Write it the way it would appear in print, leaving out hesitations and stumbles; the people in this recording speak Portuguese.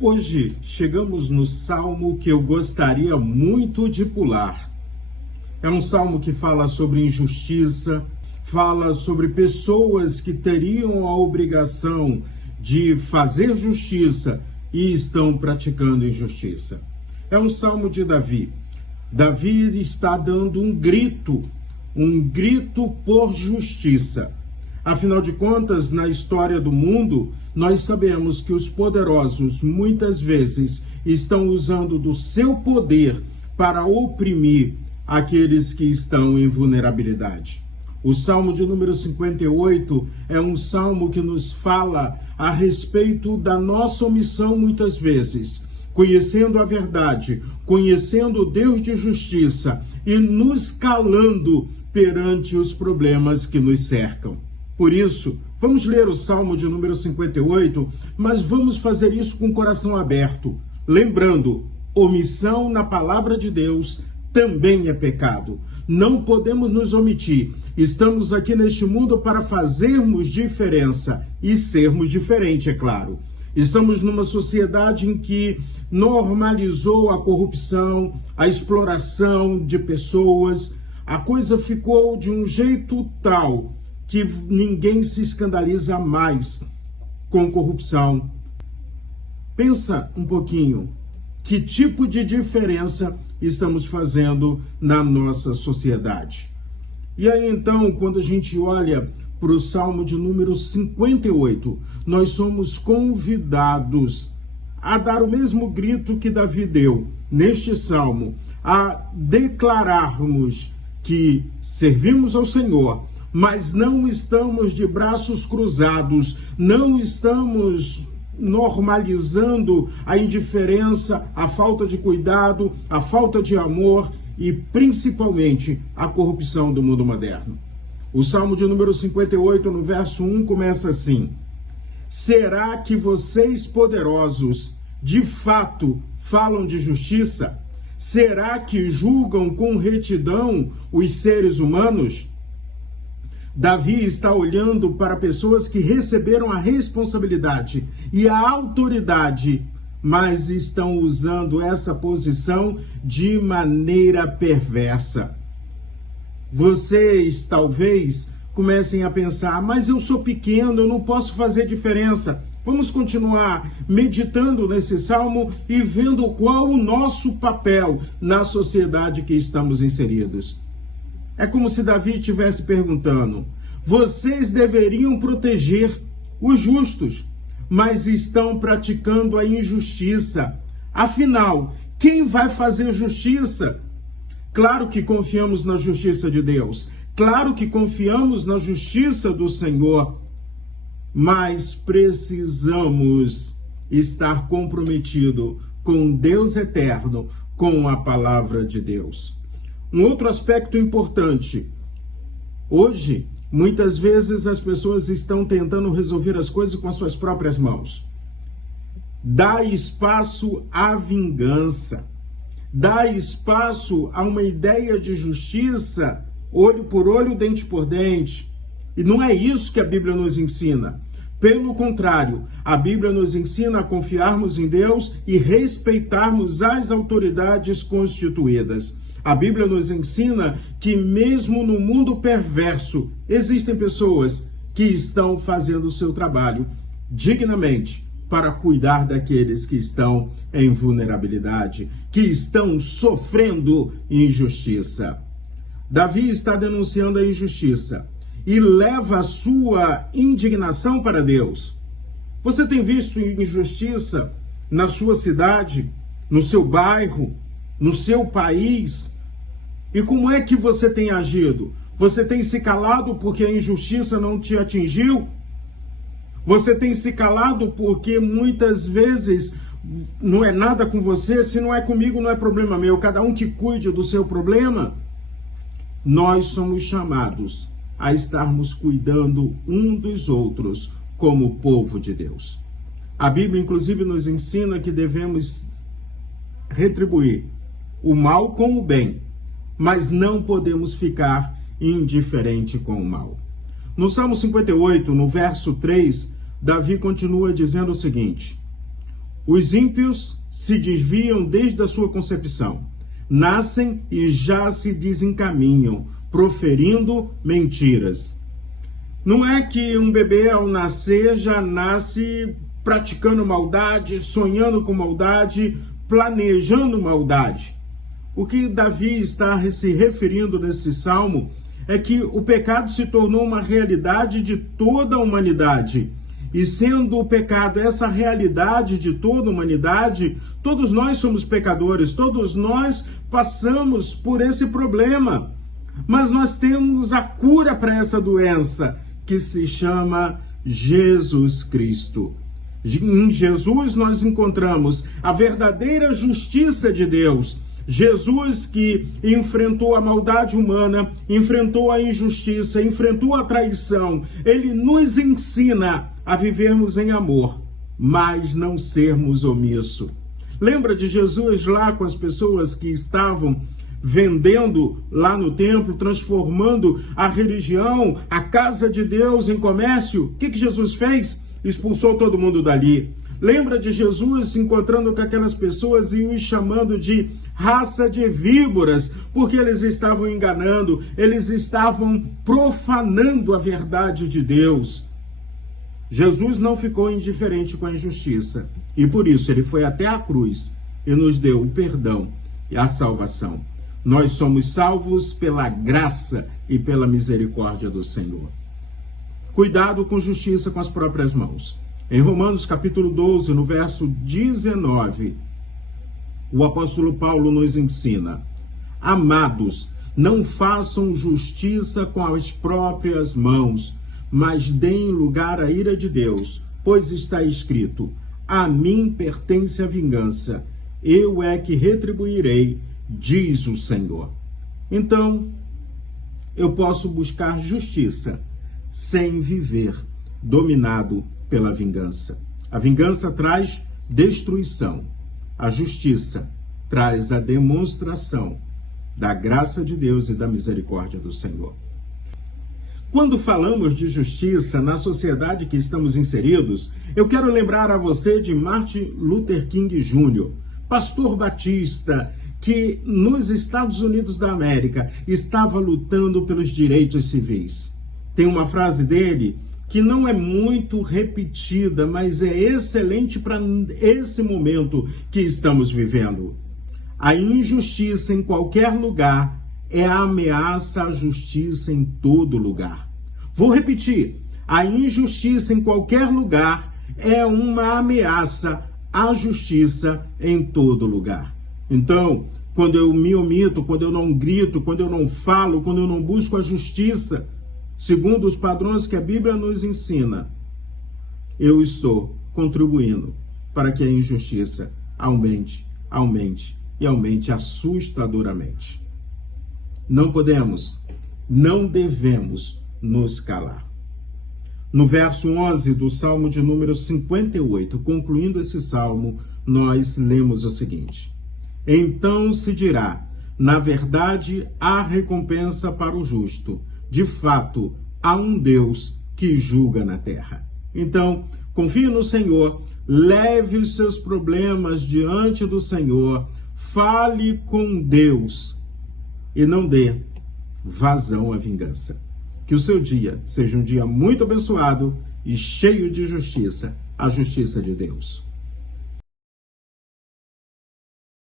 Hoje chegamos no salmo que eu gostaria muito de pular. É um salmo que fala sobre injustiça, fala sobre pessoas que teriam a obrigação de fazer justiça e estão praticando injustiça. É um salmo de Davi. Davi está dando um grito por justiça. Afinal de contas, na história do mundo, nós sabemos que os poderosos muitas vezes estão usando do seu poder para oprimir aqueles que estão em vulnerabilidade. O Salmo de número 58 é um salmo que nos fala a respeito da nossa omissão muitas vezes, conhecendo a verdade, conhecendo o Deus de justiça e nos calando perante os problemas que nos cercam. Por isso, vamos ler o Salmo de número 58, mas vamos fazer isso com o coração aberto. Lembrando, omissão na palavra de Deus também é pecado. Não podemos nos omitir. Estamos aqui neste mundo para fazermos diferença e sermos diferentes, é claro. Estamos numa sociedade em que normalizou a corrupção, a exploração de pessoas. A coisa ficou de um jeito tal que ninguém se escandaliza mais com corrupção. Pensa um pouquinho, que tipo de diferença estamos fazendo na nossa sociedade? E aí então, quando a gente olha para o Salmo de número 58, nós somos convidados a dar o mesmo grito que Davi deu neste Salmo, a declararmos que servimos ao Senhor, mas não estamos de braços cruzados, não estamos normalizando a indiferença, a falta de cuidado, a falta de amor e principalmente a corrupção do mundo moderno. O Salmo de número 58, no verso 1, começa assim: será que vocês poderosos de fato falam de justiça? Será que julgam com retidão os seres humanos? Davi está olhando para pessoas que receberam a responsabilidade e a autoridade, mas estão usando essa posição de maneira perversa. Vocês talvez comecem a pensar, mas eu sou pequeno, eu não posso fazer diferença. Vamos continuar meditando nesse salmo e vendo qual o nosso papel na sociedade que estamos inseridos. É como se Davi estivesse perguntando: vocês deveriam proteger os justos, mas estão praticando a injustiça. Afinal, quem vai fazer justiça? Claro que confiamos na justiça de Deus, claro que confiamos na justiça do Senhor, mas precisamos estar comprometidos com Deus eterno, com a palavra de Deus. Um outro aspecto importante. Hoje, muitas vezes as pessoas estão tentando resolver as coisas com as suas próprias mãos. Dá espaço à vingança. Dá espaço a uma ideia de justiça, olho por olho, dente por dente. E não é isso que a Bíblia nos ensina. Pelo contrário, a Bíblia nos ensina a confiarmos em Deus e respeitarmos as autoridades constituídas. A Bíblia nos ensina que mesmo no mundo perverso, existem pessoas que estão fazendo o seu trabalho dignamente para cuidar daqueles que estão em vulnerabilidade, que estão sofrendo injustiça. Davi está denunciando a injustiça e leva a sua indignação para Deus. Você tem visto injustiça na sua cidade, no seu bairro, no seu país? E como é que você tem agido? Você tem se calado porque a injustiça não te atingiu? Você tem se calado porque muitas vezes não é nada com você? Se não é comigo, não é problema meu. Cada um que cuide do seu problema. Nós somos chamados a estarmos cuidando um dos outros como povo de Deus. A Bíblia, inclusive, nos ensina que devemos retribuir o mal com o bem, mas não podemos ficar indiferente com o mal. No Salmo 58, no verso 3, Davi continua dizendo o seguinte: Os ímpios se desviam desde a sua concepção, nascem e já se desencaminham, proferindo mentiras. Não é que um bebê ao nascer já nasce praticando maldade, sonhando com maldade, planejando maldade. O que Davi está se referindo nesse salmo é que o pecado se tornou uma realidade de toda a humanidade. E sendo o pecado essa realidade de toda a humanidade, todos nós somos pecadores, todos nós passamos por esse problema. Mas nós temos a cura para essa doença, que se chama Jesus Cristo. Em Jesus nós encontramos a verdadeira justiça de Deus. Jesus que enfrentou a maldade humana, enfrentou a injustiça, enfrentou a traição. Ele nos ensina a vivermos em amor, mas não sermos omissos. Lembra de Jesus lá com as pessoas que estavam vendendo lá no templo, transformando a religião, a casa de Deus em comércio? O que Jesus fez? Expulsou todo mundo dali. Lembra de Jesus se encontrando com aquelas pessoas e os chamando de raça de víboras, porque eles estavam enganando, eles estavam profanando a verdade de Deus. Jesus não ficou indiferente com a injustiça, e por isso ele foi até a cruz e nos deu o perdão e a salvação. Nós somos salvos pela graça e pela misericórdia do Senhor. Cuidado com justiça com as próprias mãos. Em Romanos capítulo 12, no verso 19, o apóstolo Paulo nos ensina: amados, não façam justiça com as próprias mãos, mas deem lugar à ira de Deus, pois está escrito: a mim pertence a vingança, eu é que retribuirei, diz o Senhor. Então, eu posso buscar justiça sem viver dominado pela vingança. A vingança traz destruição. A justiça traz a demonstração da graça de Deus e da misericórdia do Senhor. Quando falamos de justiça na sociedade que estamos inseridos, eu quero lembrar a você de Martin Luther King Jr., pastor batista, que nos Estados Unidos da América estava lutando pelos direitos civis. Tem uma frase dele que não é muito repetida, mas é excelente para esse momento que estamos vivendo. A injustiça em qualquer lugar é a ameaça à justiça em todo lugar. Vou repetir: a injustiça em qualquer lugar é uma ameaça à justiça em todo lugar. Então, quando eu me omito, quando eu não grito, quando eu não falo, quando eu não busco a justiça, segundo os padrões que a Bíblia nos ensina, eu estou contribuindo para que a injustiça aumente, aumente e aumente assustadoramente. Não podemos, não devemos nos calar. No verso 11 do Salmo de número 58, concluindo esse salmo, nós lemos o seguinte: então se dirá, na verdade há recompensa para o justo. De fato, há um Deus que julga na terra. Então, confie no Senhor, leve os seus problemas diante do Senhor, fale com Deus e não dê vazão à vingança. Que o seu dia seja um dia muito abençoado e cheio de justiça, a justiça de Deus.